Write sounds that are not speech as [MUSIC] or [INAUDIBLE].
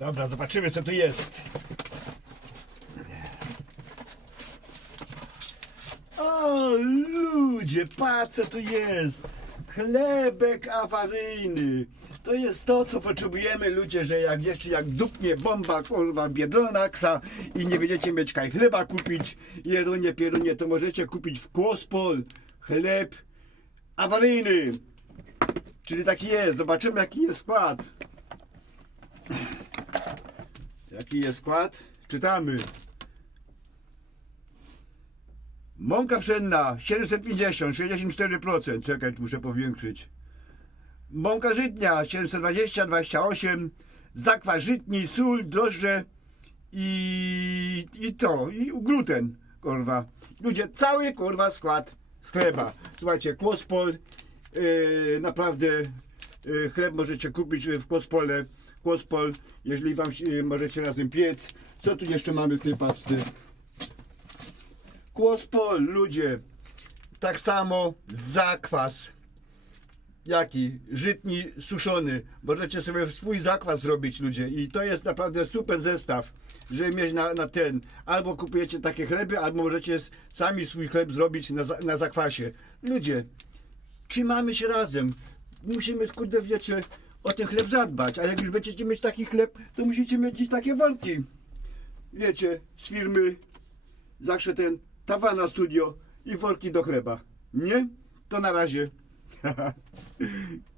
Dobra, zobaczymy co tu jest. O, ludzie, patrz co tu jest. Chlebek awaryjny. To jest to, co potrzebujemy, ludzie, że jak jeszcze jak dupnie bomba, kurwa, biedronaksa i nie będziecie mieć kaj chleba kupić, jerunie, pierunie, to możecie kupić w Kłospol chleb awaryjny. Czyli taki jest. Zobaczymy, jaki jest skład. Jaki jest skład? Czytamy. Mąka pszenna 750, 64%. Czekaj, muszę powiększyć. Mąka żytnia 720, 28. Zakwas żytni, sól, drożdże i, i to, i gluten, kurwa. Ludzie, cały kurwa skład z chleba. Słuchajcie, Kłospol, yy, naprawdę chleb możecie kupić w Kłospole. Kłospol, jeżeli wam yy, możecie razem piec. Co tu jeszcze mamy w tej paczce? Kłospol, ludzie, tak samo zakwas. Jaki? Żytni, suszony. Możecie sobie swój zakwas zrobić, ludzie. I to jest naprawdę super zestaw, żeby mieć na, na ten. Albo kupujecie takie chleby, albo możecie sami swój chleb zrobić na, na zakwasie. Ludzie, trzymamy się razem. Musimy, kurde, wiecie, o ten chleb zadbać. A jak już będziecie mieć taki chleb, to musicie mieć takie worki. Wiecie, z firmy zawsze ten tawana studio i worki do chleba. Nie? To na razie. [LAUGHS]